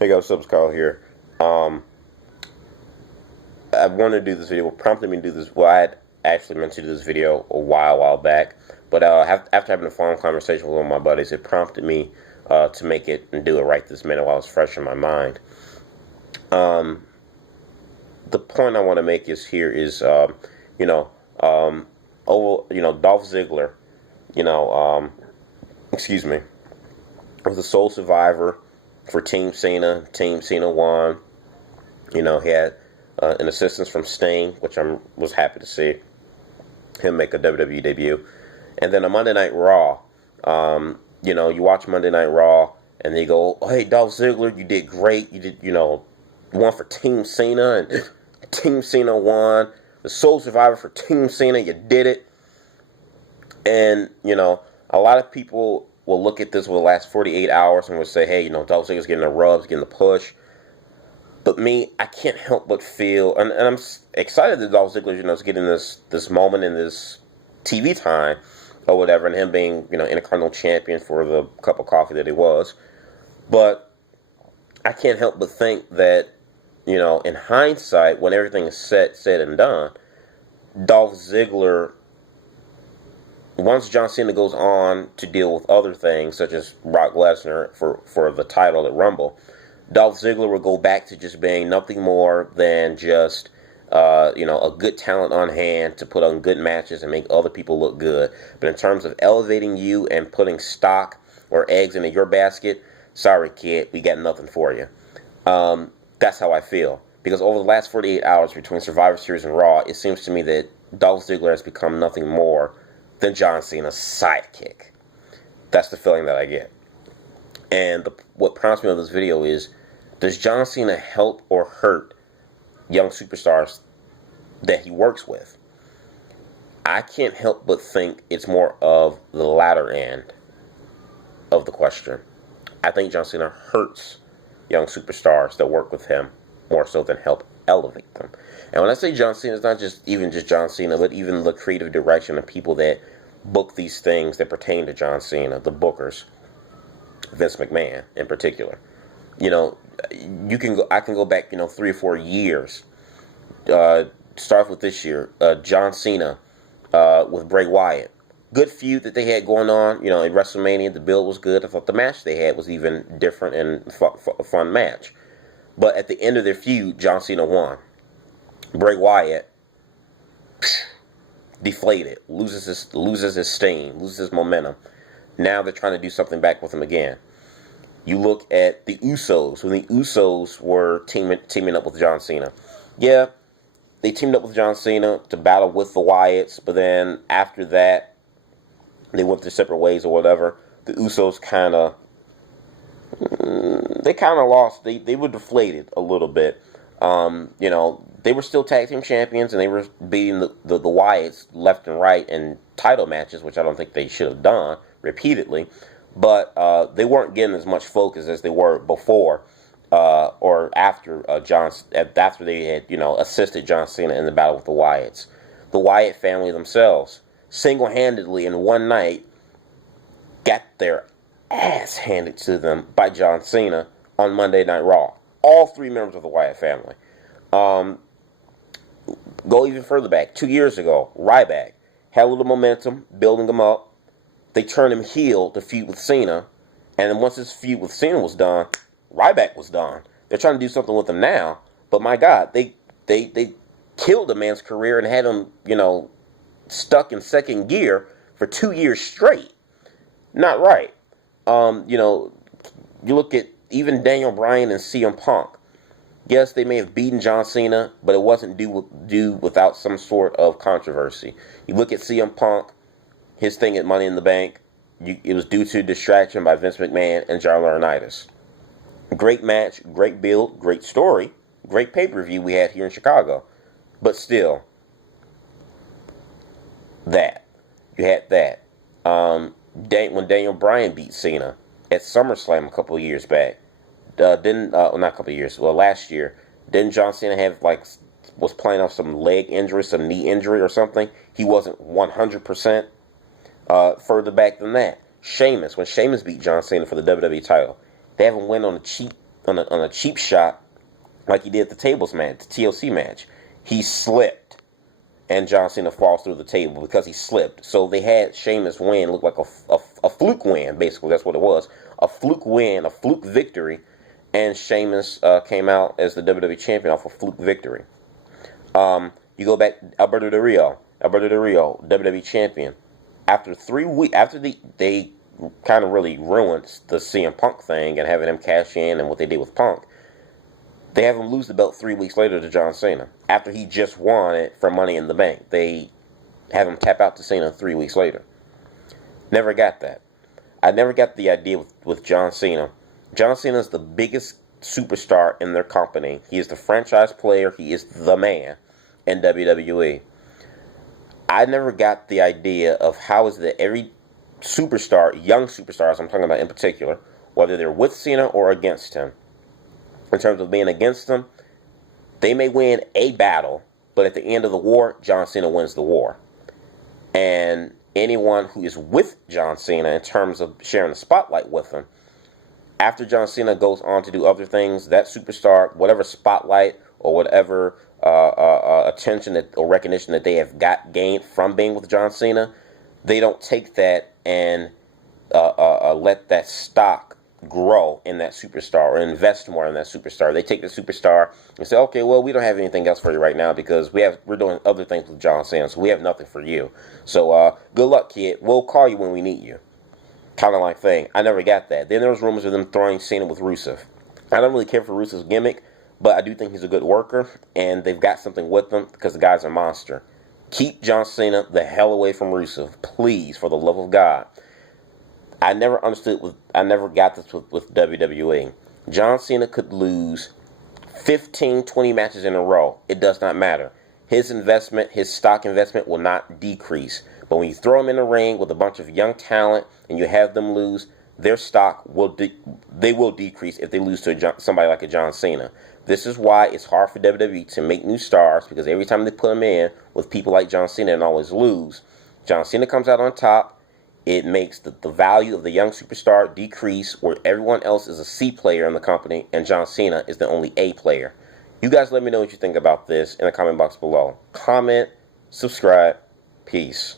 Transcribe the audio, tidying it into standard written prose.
Hey guys, what's up, Kyle here. Um, I wanted to do this video. What prompted me to do this? Well, I had actually meant to do this video a while back, but after having a phone conversation with one of my buddies, it prompted me to make it and do it right this minute while it's fresh in my mind. Um, the point I want to make is here is, you know, Dolph Ziggler, you know, excuse me, was the sole survivor for Team Cena. Team Cena won. You know, he had an assistance from Sting, which I was happy to see him make a WWE debut. And then on Monday Night Raw, you watch Monday Night Raw, and they go, "Oh, hey, Dolph Ziggler, you did great. You did, won for Team Cena, and Team Cena won. The sole survivor for Team Cena, you did it." And, a lot of people will look at this over the last 48 hours and will say, hey, Dolph Ziggler's getting the rubs, getting the push. But me, I can't help but feel, and I'm excited that Dolph Ziggler, is getting this moment in this TV time or whatever, and him being, Intercontinental Champion for the cup of coffee that he was. But I can't help but think that, in hindsight, when everything is said and done, Dolph Ziggler, once John Cena goes on to deal with other things, such as Brock Lesnar for the title at Rumble, Dolph Ziggler will go back to just being nothing more than just, a good talent on hand to put on good matches and make other people look good. But in terms of elevating you and putting stock or eggs into your basket, sorry, kid, we got nothing for you. That's how I feel. Because over the last 48 hours between Survivor Series and Raw, it seems to me that Dolph Ziggler has become nothing more than John Cena's sidekick. That's the feeling that I get. And what prompts me on this video is, does John Cena help or hurt young superstars that he works with? I can't help but think it's more of the latter end of the question. I think John Cena hurts young superstars that work with him more so than help elevate them. And when I say John Cena, it's not just John Cena, but even the creative direction of people that book these things that pertain to John Cena, the bookers, Vince McMahon in particular. I can go back, 3 or 4 years. Start with this year, John Cena with Bray Wyatt. Good feud that they had going on, in WrestleMania. The build was good. I thought the match they had was even different and a fun match. But at the end of their feud, John Cena won. Bray Wyatt deflated, loses his steam, loses his momentum. Now they're trying to do something back with him again. You look at the Usos, when the Usos were teaming up with John Cena. Yeah, they teamed up with John Cena to battle with the Wyatts, but then after that, they went their separate ways or whatever. The Usos kind of lost. They were deflated a little bit. They were still tag team champions, and they were beating the Wyatts left and right in title matches, which I don't think they should have done repeatedly. But they weren't getting as much focus as they were before or after after they had assisted John Cena in the battle with the Wyatts. The Wyatt family themselves single-handedly in one night got their ass handed to them by John Cena on Monday Night Raw. All 3 members of the Wyatt family. Go even further back. 2 years ago, Ryback had a little momentum, building him up. They turned him heel to feud with Cena. And then once this feud with Cena was done, Ryback was done. They're trying to do something with him now. But my God, they killed a man's career and had him, stuck in second gear for 2 years straight. Not right. You look at even Daniel Bryan and CM Punk. Yes, they may have beaten John Cena, but it wasn't due without some sort of controversy. You look at CM Punk, his thing at Money in the Bank, it was due to distraction by Vince McMahon and John Laurinaitis. Great match, great build, great story, great pay-per-view we had here in Chicago. But still, you had that. When Daniel Bryan beat Cena at SummerSlam a couple of years back, not a couple of years, last year, didn't John Cena was playing off some leg injury, some knee injury or something? He wasn't 100% further back than that. When Sheamus beat John Cena for the WWE title, they haven't went on a cheap on a cheap shot, like he did at the tables match, the TLC match. He slipped, and John Cena falls through the table because he slipped. So they had Sheamus win, look like a fluke win, basically. That's what it was. A fluke win, a fluke victory, and Sheamus came out as the WWE Champion off a fluke victory. You go back, Alberto Del Rio, WWE Champion. After 3 weeks, after they kind of really ruined the CM Punk thing and having him cash in and what they did with Punk, they have him lose the belt 3 weeks later to John Cena. After he just won it for Money in the Bank, they have him tap out to Cena 3 weeks later. Never got that. I never got the idea with John Cena. John Cena is the biggest superstar in their company. He is the franchise player. He is the man in WWE. I never got the idea of how is that every superstar, young superstars I'm talking about in particular, whether they're with Cena or against him, in terms of being against him, they may win a battle, but at the end of the war, John Cena wins the war. And anyone who is with John Cena in terms of sharing the spotlight with him, after John Cena goes on to do other things, that superstar, whatever spotlight or whatever attention or recognition that they have gained from being with John Cena, they don't take that and let that stock grow in that superstar or invest more in that superstar. They take the superstar and say, okay, well, we don't have anything else for you right now because we're doing other things with John Cena, so we have nothing for you. So good luck, kid. We'll call you when we need you. Kind of like thing. I never got that. Then there was rumors of them throwing Cena with Rusev. I don't really care for Rusev's gimmick, but I do think he's a good worker, and they've got something with him because the guy's a monster. Keep John Cena the hell away from Rusev, please, for the love of God. I never got this with WWE. John Cena could lose 15, 20 matches in a row. It does not matter. His investment, his stock investment will not decrease. But when you throw him in the ring with a bunch of young talent and you have them lose, their stock will decrease if they lose to somebody like a John Cena. This is why it's hard for WWE to make new stars, because every time they put them in with people like John Cena and always lose, John Cena comes out on top. It makes the value of the young superstar decrease, where everyone else is a C player in the company and John Cena is the only A player. You guys let me know what you think about this in the comment box below. Comment, subscribe, peace.